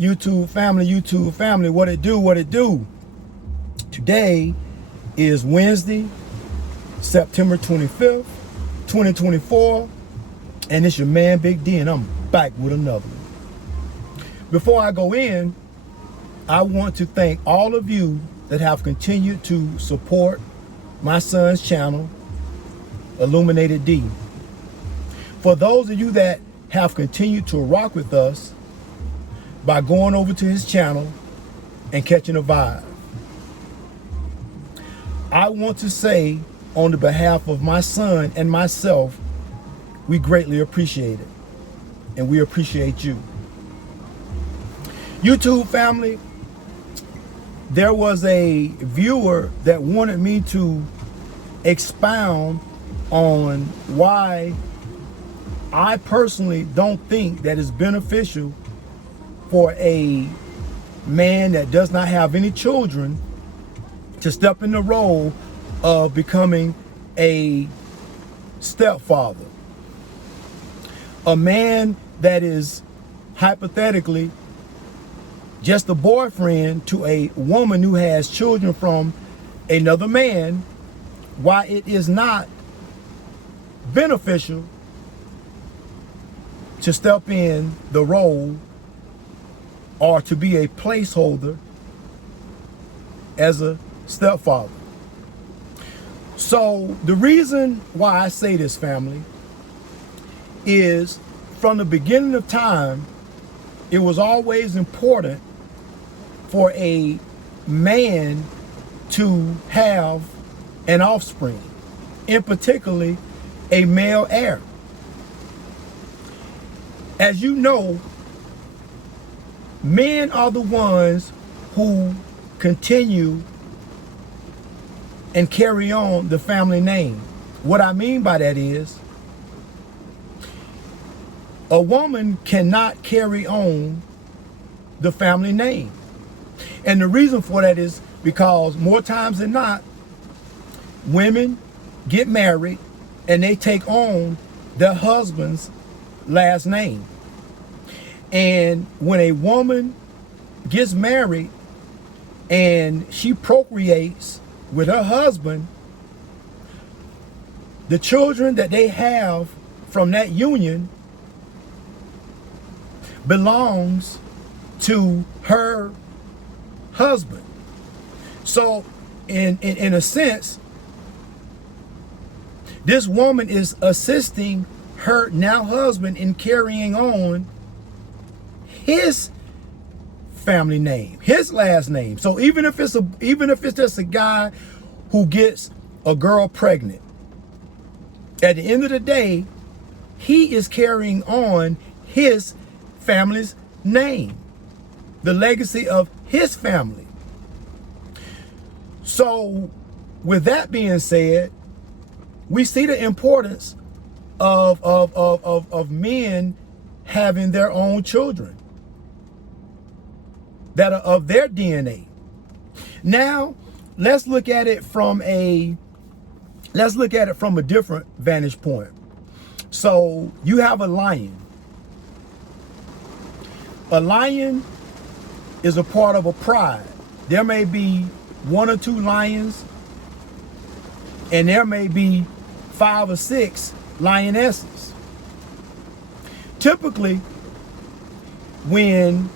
YouTube family, what it do? Today is Wednesday, September 25th, 2024, and it's your man, Big D, and I'm back with another one. Before I go in, I want to thank all of you that have continued to support my son's channel, Illuminated D. For those of you that have continued to rock with us by going over to his channel and catching a vibe, I want to say on the behalf of my son and myself, we greatly appreciate it, and we appreciate you. YouTube family, there was a viewer that wanted me to expound on why I personally don't think that it's beneficial for a man that does not have any children to step in the role of becoming a stepfather. A man that is hypothetically just a boyfriend to a woman who has children from another man, why it is not beneficial to step in the role or to be a placeholder as a stepfather. So the reason why I say this, family, is from the beginning of time, it was always important for a man to have an offspring, in particularly a male heir. As you know, men are the ones who continue and carry on the family name. What I mean by that is, a woman cannot carry on the family name. And the reason for that is because more times than not, women get married and they take on their husband's last name. And when a woman gets married and she procreates with her husband, the children that they have from that union belongs to her husband. So in a sense, this woman is assisting her now husband in carrying on his family name, his last name. So even if it's just a guy who gets a girl pregnant, at the end of the day, he is carrying on his family's name, the legacy of his family. So with that being said, we see the importance of men having their own children that are of their DNA. Now, let's look at it from a different vantage point. So you have a lion. A lion is a part of a pride. There may be 1 or 2 lions, and there may be 5 or 6 lionesses. Typically, when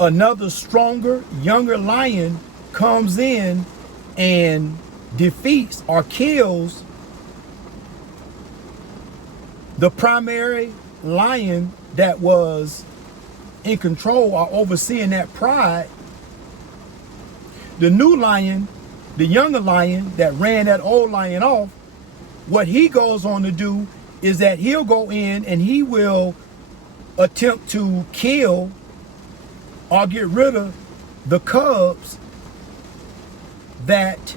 another stronger, younger lion comes in and defeats or kills the primary lion that was in control or overseeing that pride, the new lion, the younger lion that ran that old lion off, what he goes on to do is that he'll go in and he will attempt to kill or get rid of the cubs that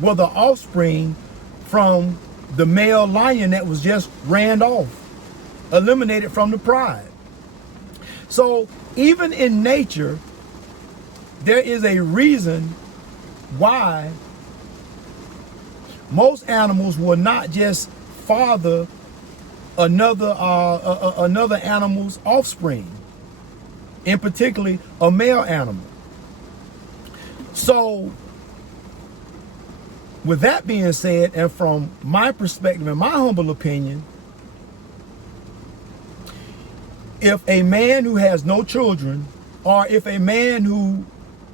were the offspring from the male lion that was just ran off, eliminated from the pride. So even in nature, there is a reason why most animals will not just father another animal's offspring. in particularly a male animal. So with that being said, and from my perspective and my humble opinion, if a man who has no children, or if a man who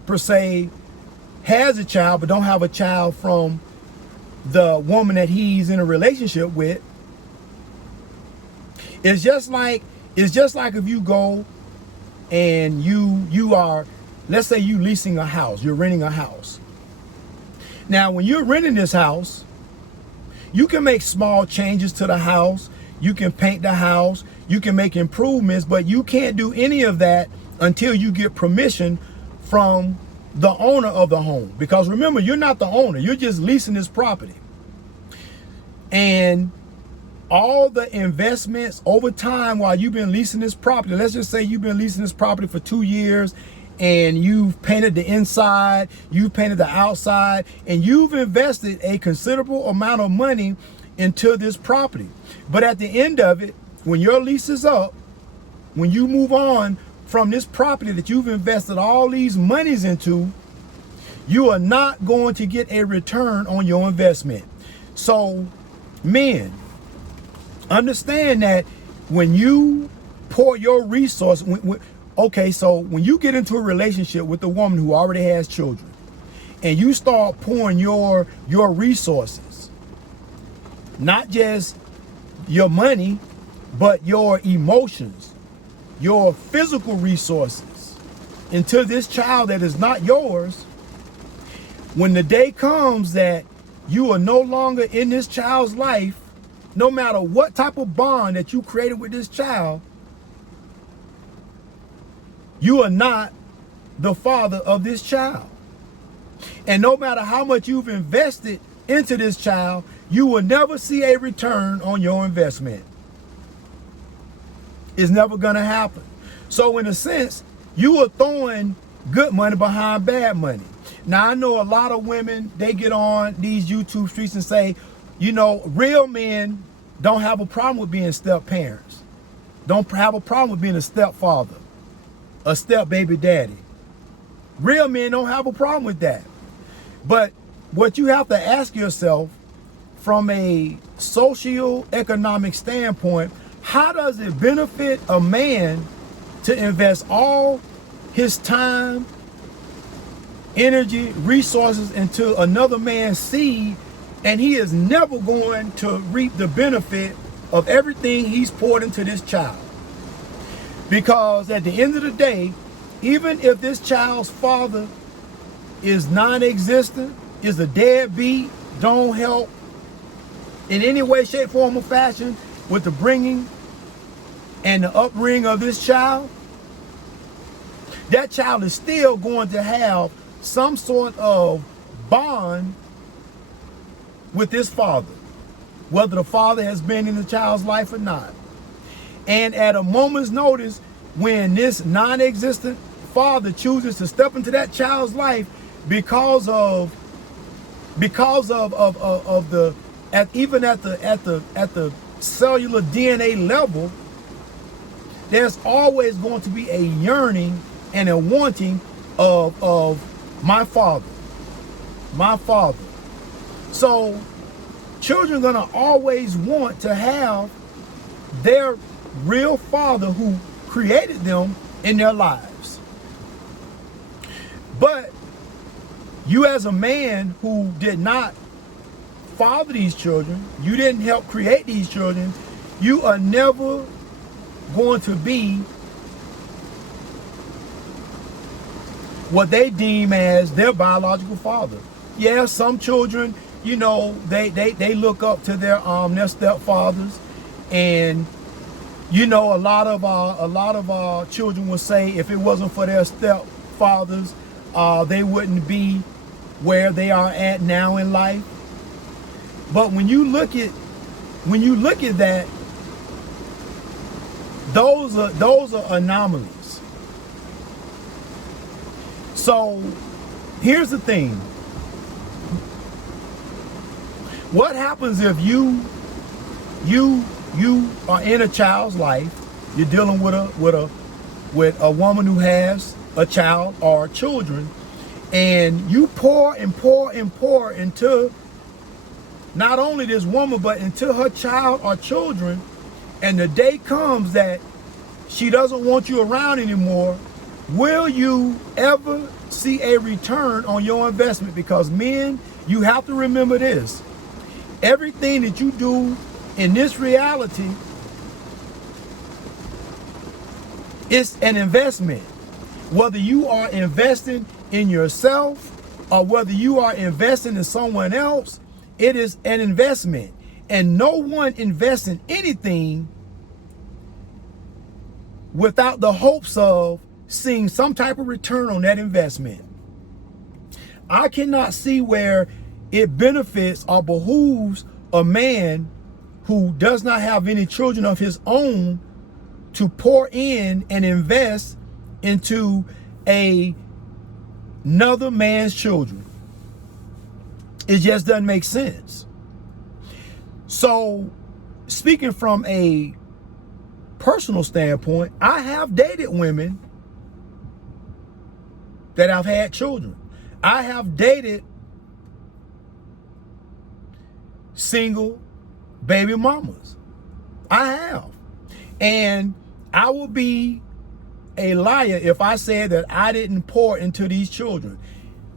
per se has a child but don't have a child from the woman that he's in a relationship with, it's just like if you go and you are, let's say you leasing a house, you're renting a house. Now, when you're renting this house, you can make small changes to the house, you can paint the house, you can make improvements, but you can't do any of that until you get permission from the owner of the home. Because remember, you're not the owner, you're just leasing this property. And all the investments over time while you've been leasing this property, let's just say you've been leasing this property for 2 years, and you've painted the inside, you've painted the outside, and you've invested a considerable amount of money into this property. But at the end of it, when your lease is up, when you move on from this property that you've invested all these monies into, you are not going to get a return on your investment. So, men, understand that when you pour your resource, okay, so when you get into a relationship with a woman who already has children, and you start pouring your resources, not just your money, but your emotions, your physical resources into this child that is not yours, when the day comes that you are no longer in this child's life, no matter what type of bond that you created with this child, you are not the father of this child. And no matter how much you've invested into this child, you will never see a return on your investment. It's never gonna happen. So in a sense, you are throwing good money behind bad money. Now, I know a lot of women, they get on these YouTube streets and say, you know, real men don't have a problem with being step parents. Don't have a problem with being a stepfather, a step baby daddy. Real men don't have a problem with that. But what you have to ask yourself from a socio-economic standpoint, how does it benefit a man to invest all his time, energy, resources into another man's seed, and he is never going to reap the benefit of everything he's poured into this child? Because at the end of the day, even if this child's father is non-existent, is a deadbeat, don't help in any way, shape, form, or fashion with the bringing and the upbringing of this child, that child is still going to have some sort of bond with this father, whether the father has been in the child's life or not. And at a moment's notice, when this non-existent father chooses to step into that child's life because of the even at the cellular DNA level, there's always going to be a yearning and a wanting of my father. So children are gonna always want to have their real father who created them in their lives. But you, as a man who did not father these children, you didn't help create these children, you are never going to be what they deem as their biological father. Yeah, some children, you know, they look up to their stepfathers, and you know, a lot of our children will say if it wasn't for their stepfathers, they wouldn't be where they are at now in life. But when you look at that, those are anomalies. So here's the thing. What happens if you are in a child's life, you're dealing with with a woman who has a child or children, and you pour and pour and pour into not only this woman, but into her child or children, and the day comes that she doesn't want you around anymore, will you ever see a return on your investment? Because men, you have to remember this. Everything that you do in this reality is an investment. Whether you are investing in yourself or whether you are investing in someone else, it is an investment. And no one invests in anything without the hopes of seeing some type of return on that investment. I cannot see where it benefits or behooves a man who does not have any children of his own to pour in and invest into another man's children. It just doesn't make sense. So, speaking from a personal standpoint, I have dated women that have had children. I have dated single baby mamas. I have. And I would be a liar if I said that I didn't pour into these children,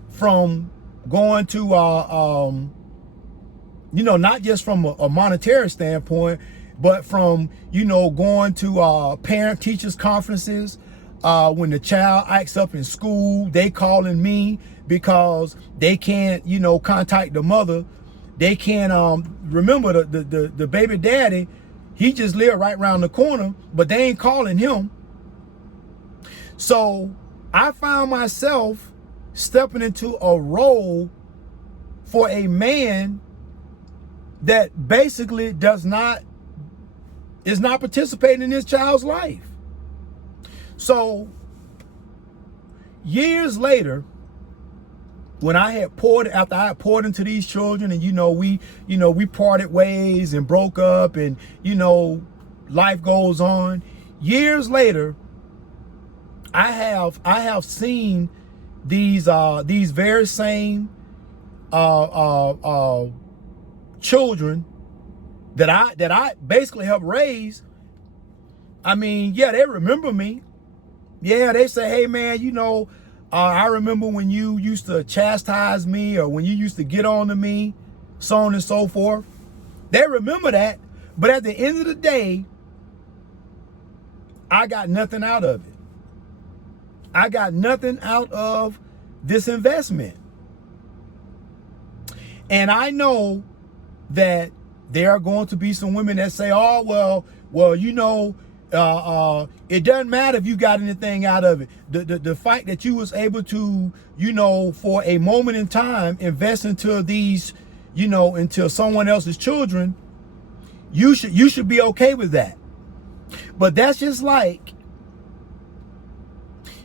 from going to not just from a monetary standpoint, but from going to parent teachers conferences. When the child acts up in school, they calling me because they can't contact the mother. They can't remember the baby daddy. He just lived right around the corner, but they ain't calling him. So I found myself stepping into a role for a man that basically is not participating in this child's life. So years later, when after I had poured into these children, and we parted ways and broke up, and life goes on. Years later, I have seen these very same children that I basically helped raise. I mean, yeah, they remember me. Yeah, they say, hey man, I remember when you used to chastise me, or when you used to get on to me, so on and so forth. They remember that, but at the end of the day, I got nothing out of it. I got nothing out of this investment. And I know that there are going to be some women that say, oh, well, it doesn't matter if you got anything out of it. The fact that you was able to, for a moment in time, invest into these, into someone else's children, you should be okay with that. But that's just like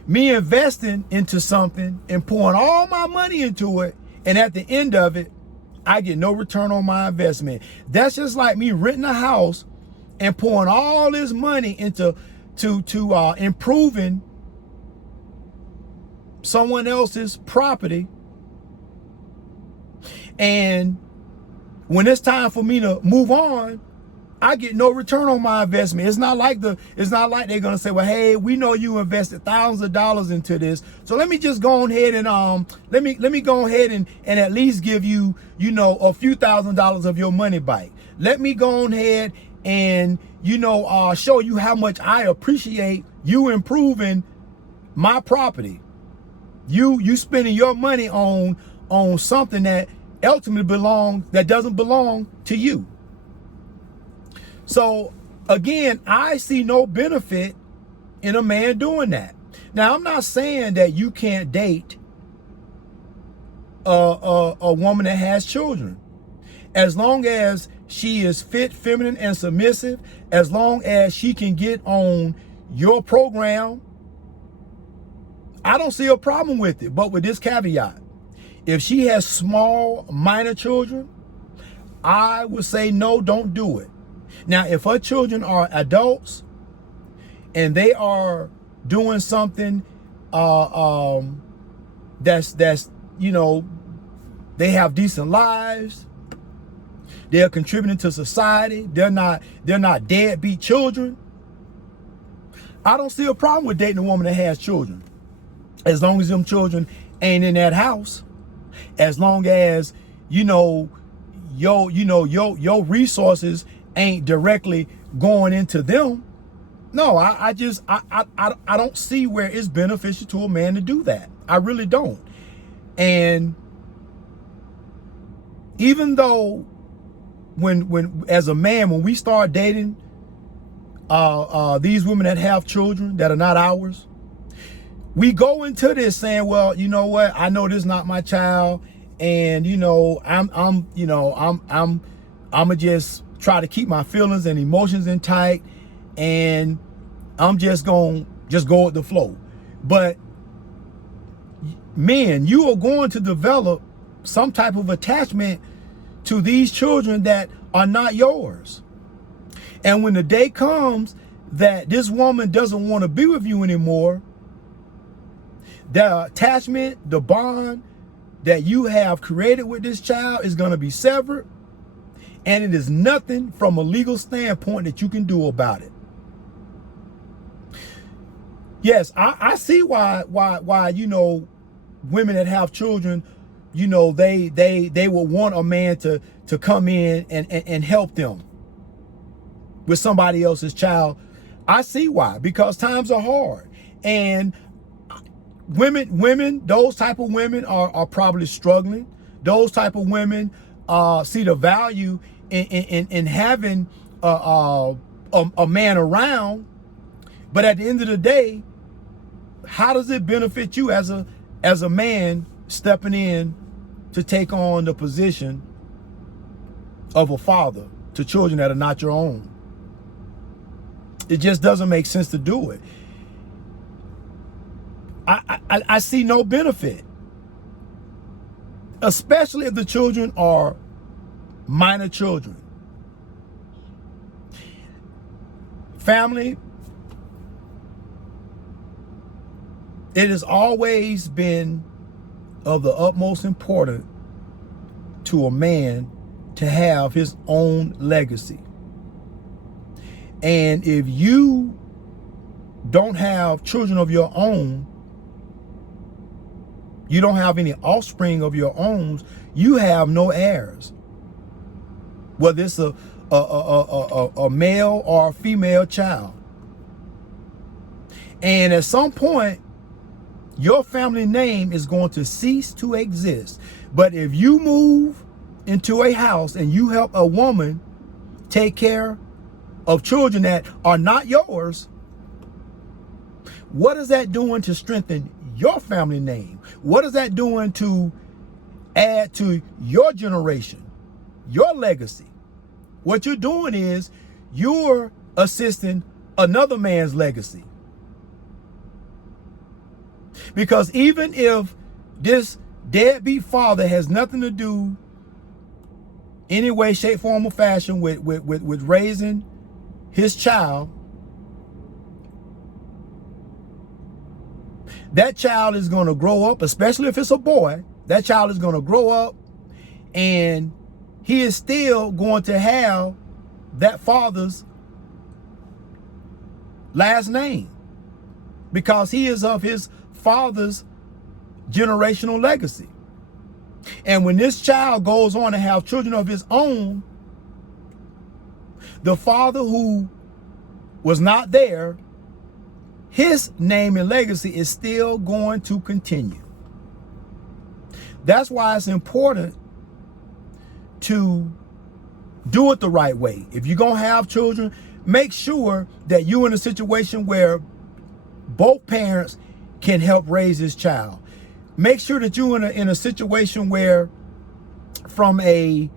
me investing into something and pouring all my money into it, and at the end of it, I get no return on my investment. That's just like me renting a house and pouring all this money into improving someone else's property, and when it's time for me to move on, I get no return on my investment. It's not like they're gonna say, well, hey, we know you invested thousands of dollars into this, so let me just go ahead and let me go ahead and at least give you a few $1,000s of your money back. Let me go ahead and show you how much I appreciate you improving my property. You spending your money on something that ultimately doesn't belong to you. So again, I see no benefit in a man doing that. Now, I'm not saying that you can't date a woman that has children, as long as she is fit, feminine, and submissive, as long as she can get on your program. I don't see a problem with it, but with this caveat: if she has small, minor children, I would say no, don't do it. Now, if her children are adults and they are doing something that's you know, they have decent lives. They're contributing to society. They're not deadbeat children. I don't see a problem with dating a woman that has children, as long as them children ain't in that house. As long as your resources ain't directly going into them. No, I don't see where it's beneficial to a man to do that. I really don't. And even though when as a man, when we start dating these women that have children that are not ours, we go into this saying, well, you know what, I know this is not my child, and I'm gonna just try to keep my feelings and emotions intact, and I'm just gonna go with the flow. But men, you are going to develop some type of attachment to these children that are not yours. And when the day comes that this woman doesn't want to be with you anymore, the attachment, the bond that you have created with this child is going to be severed, and it is nothing from a legal standpoint that you can do about it. Yes, I see why women that have children, they will want a man to come in and help them with somebody else's child. I see why, because times are hard, and women, those type of women are probably struggling. Those type of women see the value in having a man around. But at the end of the day, how does it benefit you as a man stepping in to take on the position of a father to children that are not your own? It just doesn't make sense to do it. I see no benefit, especially if the children are minor children. Family, it has always been of the utmost importance to a man to have his own legacy. And if you don't have children of your own, you don't have any offspring of your own, you have no heirs. Whether it's a male or a female child. And at some point, your family name is going to cease to exist. But if you move into a house and you help a woman take care of children that are not yours, what is that doing to strengthen your family name? What is that doing to add to your generation, your legacy? What you're doing is you're assisting another man's legacy. Because even if this deadbeat father has nothing to do any way, shape, form, or fashion with raising his child, that child is going to grow up, especially if it's a boy, that child is going to grow up and he is still going to have that father's last name because he is of his father's generational legacy. And when this child goes on to have children of his own, the father who was not there, his name and legacy is still going to continue. That's why it's important to do it the right way. If you're going to have children, make sure that you're in a situation where both parents can help raise this child. Make sure that you're in a situation where from a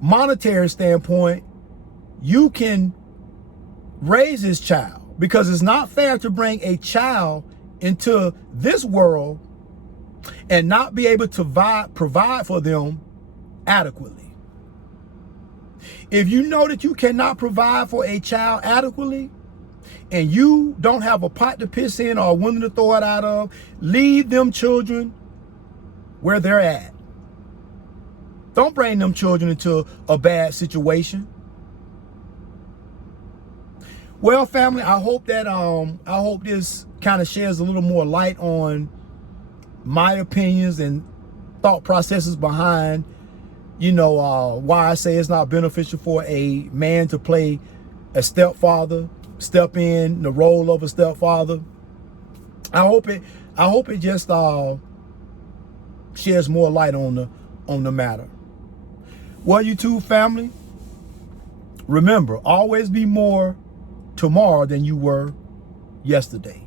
monetary standpoint, you can raise this child, because it's not fair to bring a child into this world and not be able to provide for them adequately. If you know that you cannot provide for a child adequately, and you don't have a pot to piss in or a window to throw it out of, leave them children where they're at. Don't bring them children into a bad situation. Well, family, I hope that I hope this kind of sheds a little more light on my opinions and thought processes behind, you know, why I say it's not beneficial for a man to play a stepfather, step in the role of a stepfather. I hope it just sheds more light on the matter. Well, YouTube family, remember, always be more tomorrow than you were yesterday.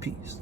Peace.